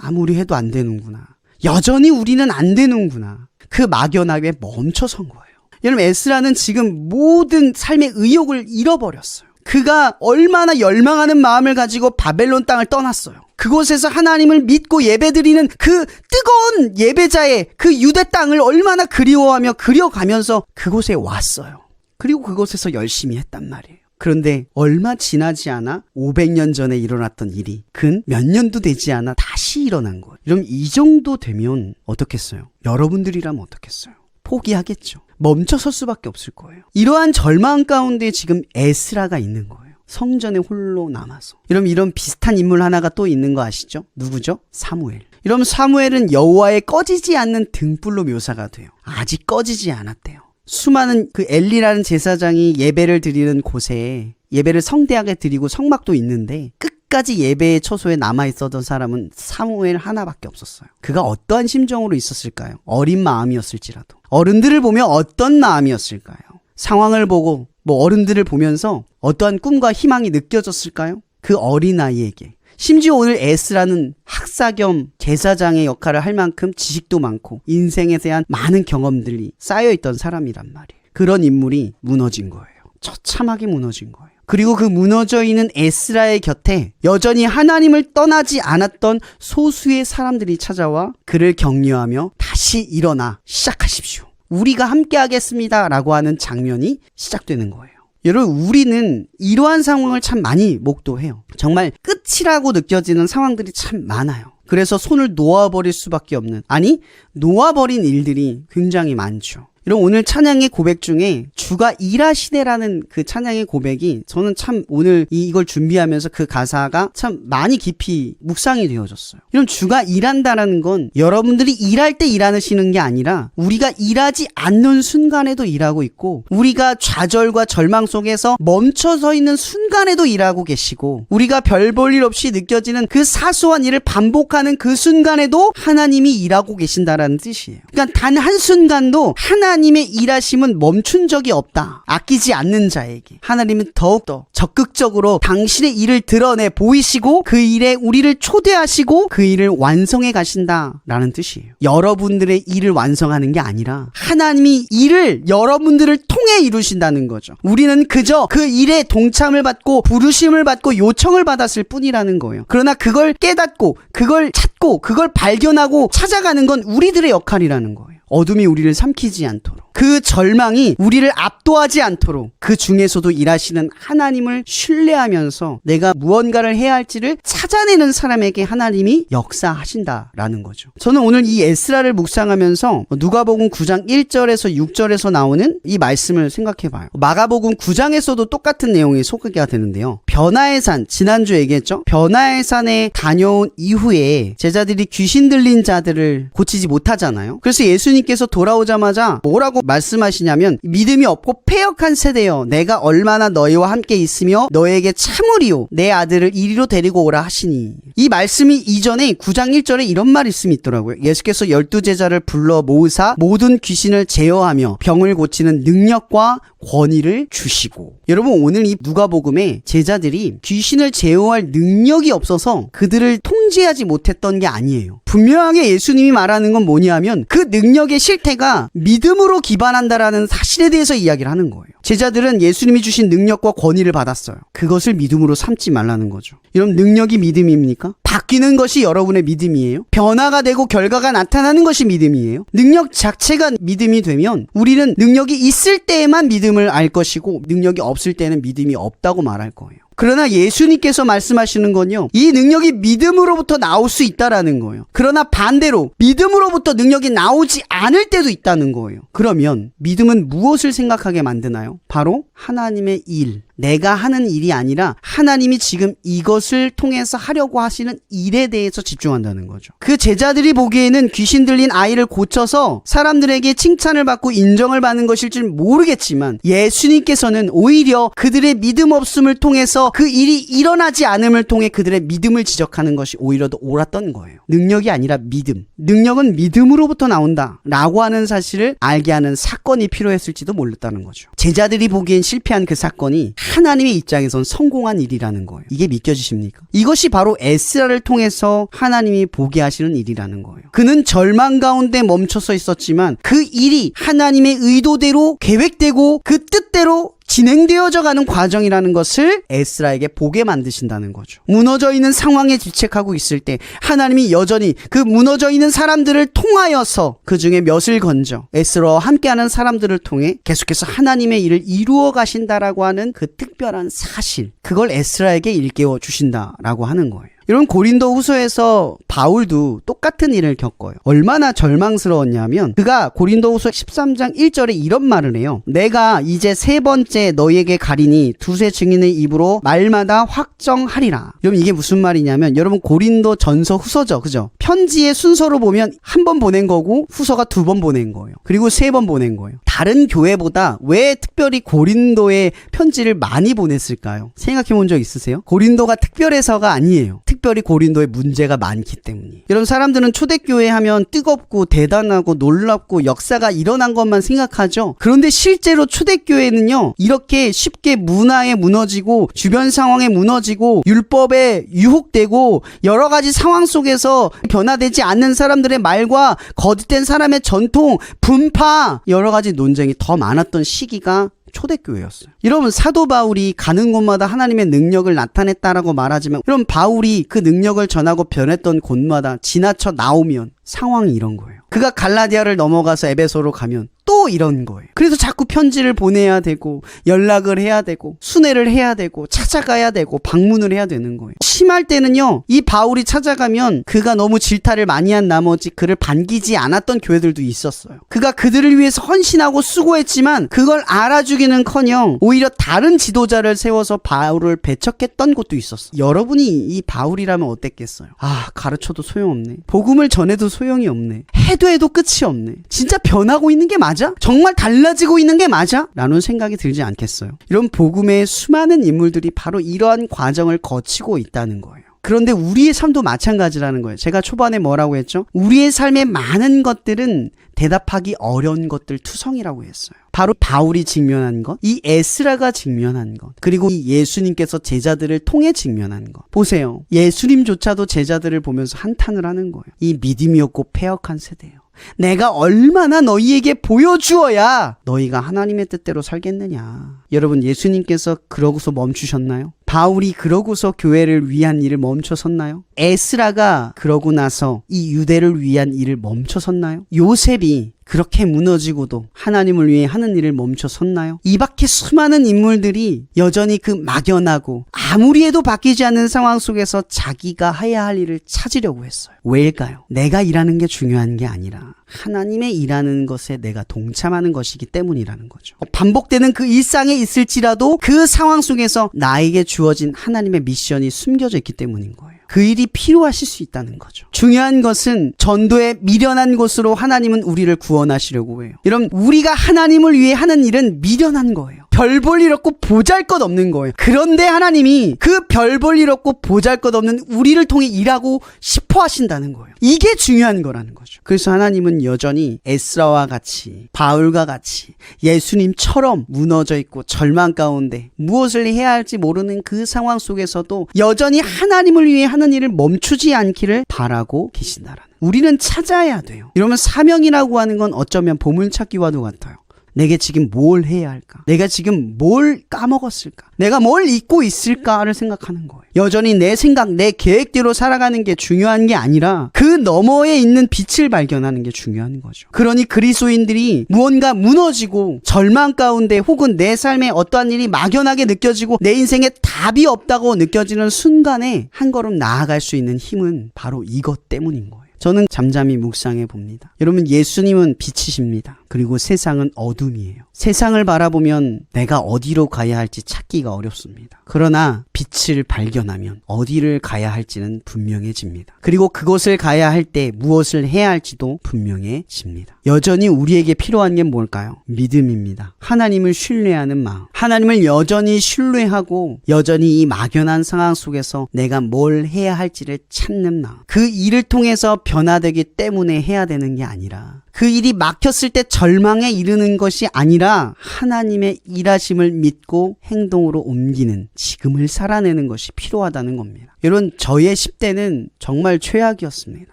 아무리 해도 안 되는구나. 여전히 우리는 안 되는구나. 그 막연하게 멈춰선 거예요. 여러분, 에스라는 지금 모든 삶의 의욕을 잃어버렸어요. 그가 얼마나 열망하는 마음을 가지고 바벨론 땅을 떠났어요. 그곳에서 하나님을 믿고 예배드리는 그 뜨거운 예배자의 그 유대 땅을 얼마나 그리워하며 그려가면서 그곳에 왔어요. 그리고 그곳에서 열심히 했단 말이에요. 그런데 얼마 지나지 않아 500년 전에 일어났던 일이 근 몇 년도 되지 않아 다시 일어난 거예요. 그럼 이 정도 되면 어떻겠어요? 여러분들이라면 어떻겠어요? 포기하겠죠. 멈춰설 수밖에 없을 거예요. 이러한 절망 가운데 지금 에스라가 있는 거예요. 성전에 홀로 남아서. 여러분, 이런 비슷한 인물 하나가 또 있는 거 아시죠? 누구죠? 사무엘. 여러분, 사무엘은 여호와의 꺼지지 않는 등불로 묘사가 돼요. 아직 꺼지지 않았대요. 수많은 그 엘리라는 제사장이 예배를 드리는 곳에 예배를 성대하게 드리고 성막도 있는데 끝까지 예배의 처소에 남아있었던 사람은 사무엘 하나밖에 없었어요. 그가 어떠한 심정으로 있었을까요? 어린 마음이었을지라도. 어른들을 보며 어떤 마음이었을까요? 상황을 보고 어른들을 보면서 어떠한 꿈과 희망이 느껴졌을까요? 그 어린아이에게. 심지어 오늘 에스라는 학사 겸 제사장의 역할을 할 만큼 지식도 많고 인생에 대한 많은 경험들이 쌓여있던 사람이란 말이에요. 그런 인물이 무너진 거예요. 처참하게 무너진 거예요. 그리고 그 무너져 있는 에스라의 곁에 여전히 하나님을 떠나지 않았던 소수의 사람들이 찾아와 그를 격려하며 다시 일어나 시작하십시오. 우리가 함께 하겠습니다 라고 하는 장면이 시작되는 거예요. 여러분, 우리는 이러한 상황을 참 많이 목도해요. 정말 끝이라고 느껴지는 상황들이 참 많아요. 그래서 손을 놓아버릴 수밖에 없는, 아니 놓아버린 일들이 굉장히 많죠. 이런 오늘 찬양의 고백 중에 주가 일하시네라는 그 찬양의 고백이 저는 참 오늘 이걸 준비하면서 그 가사가 참 많이 깊이 묵상이 되어졌어요. 이런 주가 일한다라는 건 여러분들이 일할 때 일하시는 게 아니라 우리가 일하지 않는 순간에도 일하고 있고, 우리가 좌절과 절망 속에서 멈춰서 있는 순간에도 일하고 계시고, 우리가 별 볼 일 없이 느껴지는 그 사소한 일을 반복하는 그 순간에도 하나님이 일하고 계신다라는 뜻이에요. 그러니까 단 한순간도 하나님의 일하심은 멈춘 적이 없다. 아끼지 않는 자에게 하나님은 더욱더 적극적으로 당신의 일을 드러내 보이시고 그 일에 우리를 초대하시고 그 일을 완성해 가신다라는 뜻이에요. 여러분들의 일을 완성하는 게 아니라 하나님이 일을 여러분들을 통해 이루신다는 거죠. 우리는 그저 그 일에 동참을 받고 부르심을 받고 요청을 받았을 뿐이라는 거예요. 그러나 그걸 깨닫고 그걸 찾고 그걸 발견하고 찾아가는 건 우리들의 역할이라는 거예요. 어둠이 우리를 삼키지 않도록, 그 절망이 우리를 압도하지 않도록 그 중에서도 일하시는 하나님을 신뢰하면서 내가 무언가를 해야 할지를 찾아내는 사람에게 하나님이 역사하신다라는 거죠. 저는 오늘 이 에스라를 묵상하면서 누가복음 9장 1절에서 6절에서 나오는 이 말씀을 생각해봐요. 마가복음 9장에서도 똑같은 내용이 소개가 되는데요. 변화의 산, 지난주 얘기했죠? 변화의 산에 다녀온 이후에 제자들이 귀신 들린 자들을 고치지 못하잖아요. 그래서 예수님께서 돌아오자마자 뭐라고 말씀하시냐면, 믿음이 없고 패역한 세대여, 내가 얼마나 너희와 함께 있으며 너에게 참으리요, 내 아들을 이리로 데리고 오라 하시니. 이 말씀이 이전에 9장 1절에 이런 말씀이 있더라고요. 예수께서 12제자를 불러 모으사 모든 귀신을 제어하며 병을 고치는 능력과 권위를 주시고. 여러분, 오늘 이 누가복음에 제자들이 귀신을 제어할 능력이 없어서 그들을 통제하지 못했던 게 아니에요. 분명하게 예수님이 말하는 건 뭐냐면 그 능력의 실태가 믿음으로 기반한다라는 사실에 대해서 이야기를 하는 거예요. 제자들은 예수님이 주신 능력과 권위를 받았어요. 그것을 믿음으로 삼지 말라는 거죠. 여러분, 능력이 믿음입니까? 바뀌는 것이 여러분의 믿음이에요? 변화가 되고 결과가 나타나는 것이 믿음이에요? 능력 자체가 믿음이 되면 우리는 능력이 있을 때에만 믿음을 알 것이고 능력이 없을 때는 믿음이 없다고 말할 거예요. 그러나 예수님께서 말씀하시는 건요, 이 능력이 믿음으로부터 나올 수 있다라는 거예요. 그러나 반대로 믿음으로부터 능력이 나오지 않을 때도 있다는 거예요. 그러면 믿음은 무엇을 생각하게 만드나요? 바로 하나님의 일, 내가 하는 일이 아니라 하나님이 지금 이것을 통해서 하려고 하시는 일에 대해서 집중한다는 거죠. 그 제자들이 보기에는 귀신 들린 아이를 고쳐서 사람들에게 칭찬을 받고 인정을 받는 것일 줄 모르겠지만, 예수님께서는 오히려 그들의 믿음 없음을 통해서 그 일이 일어나지 않음을 통해 그들의 믿음을 지적하는 것이 오히려 더 옳았던 거예요. 능력이 아니라 믿음. 능력은 믿음으로부터 나온다 라고 하는 사실을 알게 하는 사건이 필요했을지도 몰랐다는 거죠. 제자들이 보기엔 실패한 그 사건이 하나님의 입장에선 성공한 일이라는 거예요. 이게 믿겨지십니까? 이것이 바로 에스라를 통해서 하나님이 보게 하시는 일이라는 거예요. 그는 절망 가운데 멈춰서 있었지만 그 일이 하나님의 의도대로 계획되고 그 뜻대로 진행되어져 가는 과정이라는 것을 에스라에게 보게 만드신다는 거죠. 무너져 있는 상황에 집착하고 있을 때 하나님이 여전히 그 무너져 있는 사람들을 통하여서 그 중에 몇을 건져 에스라와 함께하는 사람들을 통해 계속해서 하나님의 일을 이루어 가신다라고 하는 그 특별한 사실, 그걸 에스라에게 일깨워 주신다라고 하는 거예요. 여러분, 고린도 후서에서 바울도 똑같은 일을 겪어요. 얼마나 절망스러웠냐면 그가 고린도 후서 13장 1절에 이런 말을 해요. 내가 이제 세 번째 너희에게 가리니 두세 증인의 입으로 말마다 확정하리라. 여러분, 이게 무슨 말이냐면, 여러분 고린도 전서 후서죠, 그죠? 편지의 순서로 보면 한 번 보낸 거고 후서가 2번 보낸 거예요. 그리고 3번 보낸 거예요. 다른 교회보다 왜 특별히 고린도에 편지를 많이 보냈을까요? 생각해 본 적 있으세요? 고린도가 특별해서가 아니에요. 특별히 고린도에 문제가 많기 때문이에요. 여러분, 사람들은 초대교회 하면 뜨겁고 대단하고 놀랍고 역사가 일어난 것만 생각하죠. 그런데 실제로 초대교회는요, 이렇게 쉽게 문화에 무너지고 주변 상황에 무너지고 율법에 유혹되고 여러 가지 상황 속에서 변화되지 않는 사람들의 말과 거짓된 사람의 전통, 분파, 여러 가지 논쟁이 더 많았던 시기가 초대교회였어요. 여러분, 사도 바울이 가는 곳마다 하나님의 능력을 나타냈다라고 말하지만, 여러분, 바울이 그 능력을 전하고 변했던 곳마다 지나쳐 나오면 상황이 이런 거예요. 그가 갈라디아를 넘어가서 에베소로 가면 또 또 이런 거예요. 그래서 자꾸 편지를 보내야 되고 연락을 해야 되고 순회를 해야 되고 찾아가야 되고 방문을 해야 되는 거예요. 심할 때는요, 이 바울이 찾아가면 그가 너무 질타를 많이 한 나머지 그를 반기지 않았던 교회들도 있었어요. 그가 그들을 위해서 헌신하고 수고했지만 그걸 알아주기는커녕 오히려 다른 지도자를 세워서 바울을 배척했던 곳도 있었어요. 여러분이 이 바울이라면 어땠겠어요? 가르쳐도 소용없네. 복음을 전해도 소용이 없네. 해도 끝이 없네. 진짜 변하고 있는 게 맞아? 정말 달라지고 있는 게 맞아? 라는 생각이 들지 않겠어요? 이런 복음의 수많은 인물들이 바로 이러한 과정을 거치고 있다는 거예요. 그런데 우리의 삶도 마찬가지라는 거예요. 제가 초반에 뭐라고 했죠? 우리의 삶의 많은 것들은 대답하기 어려운 것들 투성이라고 했어요. 바로 바울이 직면한 것, 이 에스라가 직면한 것, 그리고 이 예수님께서 제자들을 통해 직면한 것. 보세요. 예수님조차도 제자들을 보면서 한탄을 하는 거예요. 이 믿음이 없고 패역한 세대예요. 내가 얼마나 너희에게 보여주어야 너희가 하나님의 뜻대로 살겠느냐. 여러분, 예수님께서 그러고서 멈추셨나요? 바울이 그러고서 교회를 위한 일을 멈춰섰나요? 에스라가 그러고 나서 이 유대를 위한 일을 멈춰섰나요? 요셉이 그렇게 무너지고도 하나님을 위해 하는 일을 멈춰섰나요? 이 밖에 수많은 인물들이 여전히 그 막연하고 아무리 해도 바뀌지 않는 상황 속에서 자기가 해야 할 일을 찾으려고 했어요. 왜일까요? 내가 일하는 게 중요한 게 아니라 하나님의 일하는 것에 내가 동참하는 것이기 때문이라는 거죠. 반복되는 그 일상에 있을지라도 그 상황 속에서 나에게 주어진 하나님의 미션이 숨겨져 있기 때문인 거예요. 그 일이 필요하실 수 있다는 거죠. 중요한 것은 전도의 미련한 곳으로 하나님은 우리를 구원하시려고 해요. 여러분, 우리가 하나님을 위해 하는 일은 미련한 거예요. 별 볼 일 없고 보잘것없는 거예요. 그런데 하나님이 그 별 볼 일 없고 보잘것없는 우리를 통해 일하고 싶어 하신다는 거예요. 이게 중요한 거라는 거죠. 그래서 하나님은 여전히 에스라와 같이, 바울과 같이 예수님처럼 무너져 있고 절망 가운데 무엇을 해야 할지 모르는 그 상황 속에서도 여전히 하나님을 위해 하는 일을 멈추지 않기를 바라고 계신다라는. 우리는 찾아야 돼요. 이러면 사명이라고 하는 건 어쩌면 보물찾기와도 같아요. 내게 지금 뭘 해야 할까? 내가 지금 뭘 까먹었을까? 내가 뭘 잊고 있을까를 생각하는 거예요. 여전히 내 생각, 내 계획대로 살아가는 게 중요한 게 아니라 그 너머에 있는 빛을 발견하는 게 중요한 거죠. 그러니 그리스도인들이 무언가 무너지고 절망 가운데 혹은 내 삶에 어떠한 일이 막연하게 느껴지고 내 인생에 답이 없다고 느껴지는 순간에 한 걸음 나아갈 수 있는 힘은 바로 이것 때문인 거예요. 저는 잠잠히 묵상해 봅니다. 여러분, 예수님은 빛이십니다. 그리고 세상은 어둠이에요. 세상을 바라보면 내가 어디로 가야 할지 찾기가 어렵습니다. 그러나 빛을 발견하면 어디를 가야 할지는 분명해집니다. 그리고 그곳을 가야 할 때 무엇을 해야 할지도 분명해집니다. 여전히 우리에게 필요한 게 뭘까요? 믿음입니다. 하나님을 신뢰하는 마음. 하나님을 여전히 신뢰하고 여전히 이 막연한 상황 속에서 내가 뭘 해야 할지를 찾는 마음. 그 일을 통해서 변화되기 때문에 해야 되는 게 아니라, 그 일이 막혔을 때 절망에 이르는 것이 아니라 하나님의 일하심을 믿고 행동으로 옮기는, 지금을 살아내는 것이 필요하다는 겁니다. 여러분, 저의 10대는 정말 최악이었습니다.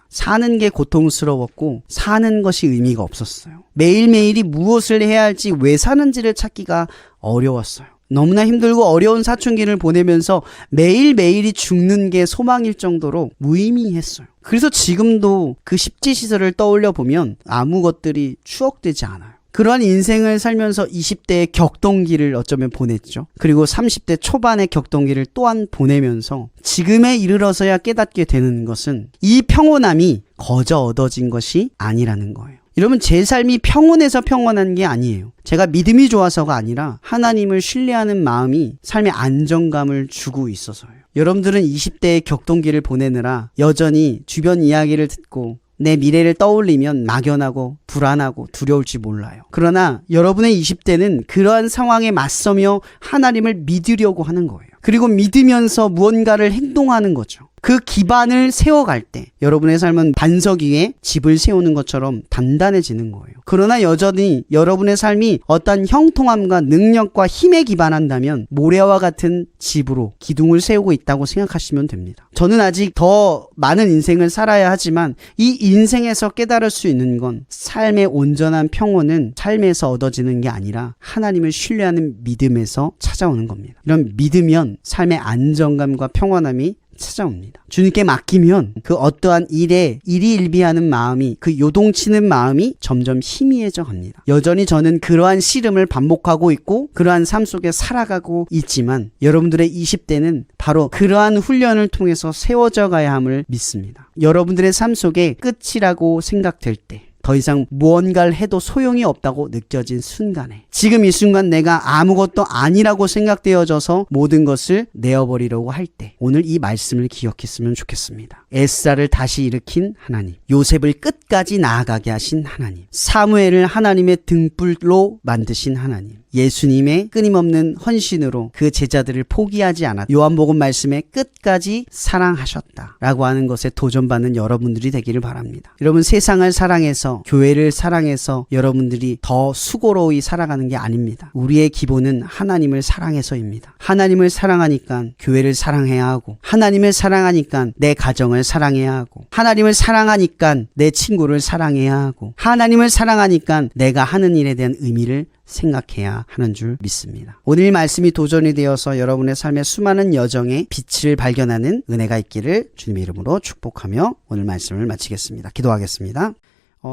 사는 게 고통스러웠고 사는 것이 의미가 없었어요. 매일매일이 무엇을 해야 할지, 왜 사는지를 찾기가 어려웠어요. 너무나 힘들고 어려운 사춘기를 보내면서 매일매일이 죽는 게 소망일 정도로 무의미했어요. 그래서 지금도 그 십지 시설을 떠올려 보면 아무 것들이 추억되지 않아요. 그러한 인생을 살면서 20대의 격동기를 어쩌면 보냈죠. 그리고 30대 초반의 격동기를 또한 보내면서 지금에 이르러서야 깨닫게 되는 것은 이 평온함이 거저 얻어진 것이 아니라는 거예요. 여러분, 제 삶이 평온해서 평온한 게 아니에요. 제가 믿음이 좋아서가 아니라 하나님을 신뢰하는 마음이 삶의 안정감을 주고 있어서요. 여러분들은 20대의 격동기를 보내느라 여전히 주변 이야기를 듣고 내 미래를 떠올리면 막연하고 불안하고 두려울지 몰라요. 그러나 여러분의 20대는 그러한 상황에 맞서며 하나님을 믿으려고 하는 거예요. 그리고 믿으면서 무언가를 행동하는 거죠. 그 기반을 세워갈 때 여러분의 삶은 반석 위에 집을 세우는 것처럼 단단해지는 거예요. 그러나 여전히 여러분의 삶이 어떤 형통함과 능력과 힘에 기반한다면 모래와 같은 집으로 기둥을 세우고 있다고 생각하시면 됩니다. 저는 아직 더 많은 인생을 살아야 하지만 이 인생에서 깨달을 수 있는 건 삶의 온전한 평온은 삶에서 얻어지는 게 아니라 하나님을 신뢰하는 믿음에서 찾아오는 겁니다. 이런 믿으면 삶의 안정감과 평온함이 찾아옵니다. 주님께 맡기면 그 어떠한 일에 일희일비하는 마음이, 그 요동치는 마음이 점점 희미해져 갑니다. 여전히 저는 그러한 씨름을 반복하고 있고 그러한 삶 속에 살아가고 있지만 여러분들의 20대는 바로 그러한 훈련을 통해서 세워져 가야 함을 믿습니다. 여러분들의 삶 속에 끝이라고 생각될 때, 더 이상 무언가를 해도 소용이 없다고 느껴진 순간에, 지금 이 순간 내가 아무것도 아니라고 생각되어져서 모든 것을 내어버리려고 할 때, 오늘 이 말씀을 기억했으면 좋겠습니다. 에스라를 다시 일으킨 하나님, 요셉을 끝까지 나아가게 하신 하나님, 사무엘을 하나님의 등불로 만드신 하나님, 예수님의 끊임없는 헌신으로 그 제자들을 포기하지 않았다. 요한복음 말씀에 끝까지 사랑하셨다라고 하는 것에 도전받는 여러분들이 되기를 바랍니다. 여러분, 세상을 사랑해서, 교회를 사랑해서 여러분들이 더 수고로이 살아가는 게 아닙니다. 우리의 기본은 하나님을 사랑해서입니다. 하나님을 사랑하니까 교회를 사랑해야 하고, 하나님을 사랑하니까 내 가정을 사랑해야 하고, 하나님을 사랑하니까 내 친구를 사랑해야 하고, 하나님을 사랑하니까 내가 하는 일에 대한 의미를 생각해야 하는 줄 믿습니다. 오늘 말씀이 도전이 되어서 여러분의 삶의 수많은 여정에 빛을 발견하는 은혜가 있기를 주님의 이름으로 축복하며 오늘 말씀을 마치겠습니다. 기도하겠습니다.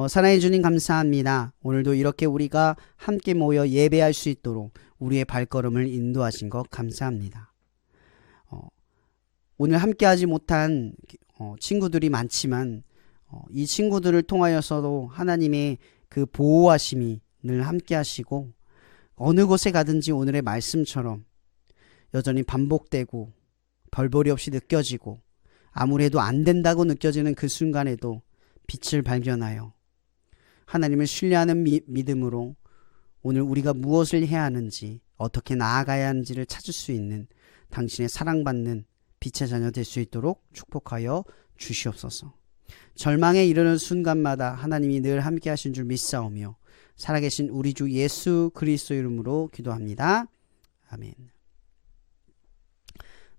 사랑해 주님 감사합니다. 오늘도 이렇게 우리가 함께 모여 예배할 수 있도록 우리의 발걸음을 인도하신 것 감사합니다. 오늘 함께하지 못한 친구들이 많지만 이 친구들을 통하여서도 하나님의 그 보호하심이 늘 함께 하시고, 어느 곳에 가든지 오늘의 말씀처럼 여전히 반복되고 별볼이 없이 느껴지고 아무래도 안 된다고 느껴지는 그 순간에도 빛을 발견하여 하나님을 신뢰하는 믿음으로 오늘 우리가 무엇을 해야 하는지, 어떻게 나아가야 하는지를 찾을 수 있는 당신의 사랑받는 빛의 자녀 될 수 있도록 축복하여 주시옵소서. 절망에 이르는 순간마다 하나님이 늘 함께 하신 줄 믿사오며 살아계신 우리 주 예수 그리스도 이름으로 기도합니다. 아멘.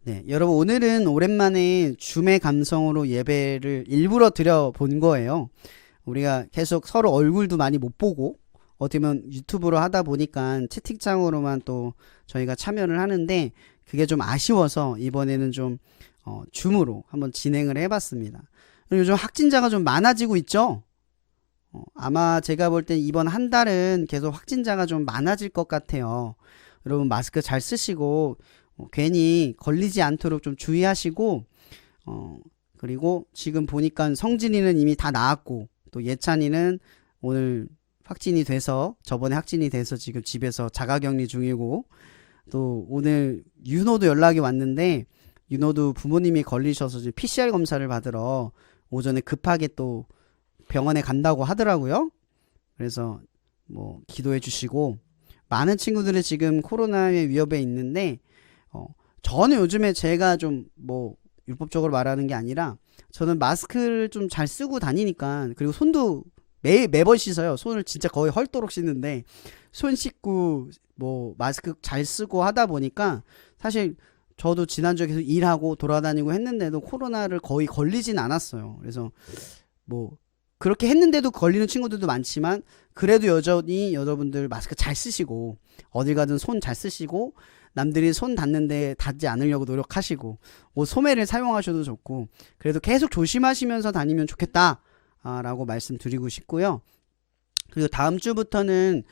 네, 여러분, 오늘은 오랜만에 줌의 감성으로 예배를 일부러 드려본 거예요. 우리가 계속 서로 얼굴도 많이 못 보고 어떻게 보면 유튜브로 하다 보니까 채팅창으로만 또 저희가 참여를 하는데 그게 좀 아쉬워서 이번에는 좀 줌으로 한번 진행을 해봤습니다. 요즘 확진자가 좀 많아지고 있죠. 아마 제가 볼 때 이번 한 달은 계속 확진자가 좀 많아질 것 같아요. 여러분, 마스크 잘 쓰시고 괜히 걸리지 않도록 좀 주의하시고, 그리고 지금 보니까 성진이는 이미 다 나았고, 또 예찬이는 오늘 확진이 돼서, 저번에 확진이 돼서 지금 집에서 자가격리 중이고, 또 오늘 윤호도 연락이 왔는데 윤호도 부모님이 걸리셔서 지금 PCR 검사를 받으러 오전에 급하게 또 병원에 간다고 하더라고요. 그래서 뭐 기도해 주시고, 많은 친구들이 지금 코로나의 위협에 있는데 저는 요즘에 제가 좀 뭐 율법적으로 말하는 게 아니라 저는 마스크를 좀 잘 쓰고 다니니까, 그리고 손도 매번 씻어요. 손을 진짜 거의 헐도록 씻는데 손 씻고 뭐 마스크 잘 쓰고 하다 보니까 사실 저도 지난주에 계속 일하고 돌아다니고 했는데도 코로나를 거의 걸리진 않았어요. 그래서 뭐 그렇게 했는데도 걸리는 친구들도 많지만 그래도 여전히 여러분들 마스크 잘 쓰시고 어딜 가든 손 잘 쓰시고 남들이 손 닿는데 닿지 않으려고 노력하시고 뭐 소매를 사용하셔도 좋고 그래도 계속 조심하시면서 다니면 좋겠다 라고 말씀드리고 싶고요. 그리고 다음 주부터는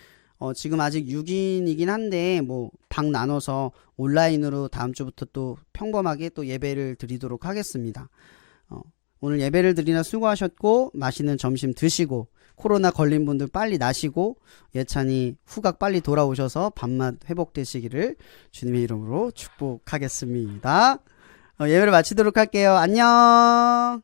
지금 아직 6인이긴 한데 뭐 방 나눠서 온라인으로 다음 주부터 또 평범하게 또 예배를 드리도록 하겠습니다. 오늘 예배를 드리나 수고하셨고 맛있는 점심 드시고 코로나 걸린 분들 빨리 나시고 예찬이 후각 빨리 돌아오셔서 밥맛 회복되시기를 주님의 이름으로 축복하겠습니다. 예배를 마치도록 할게요. 안녕.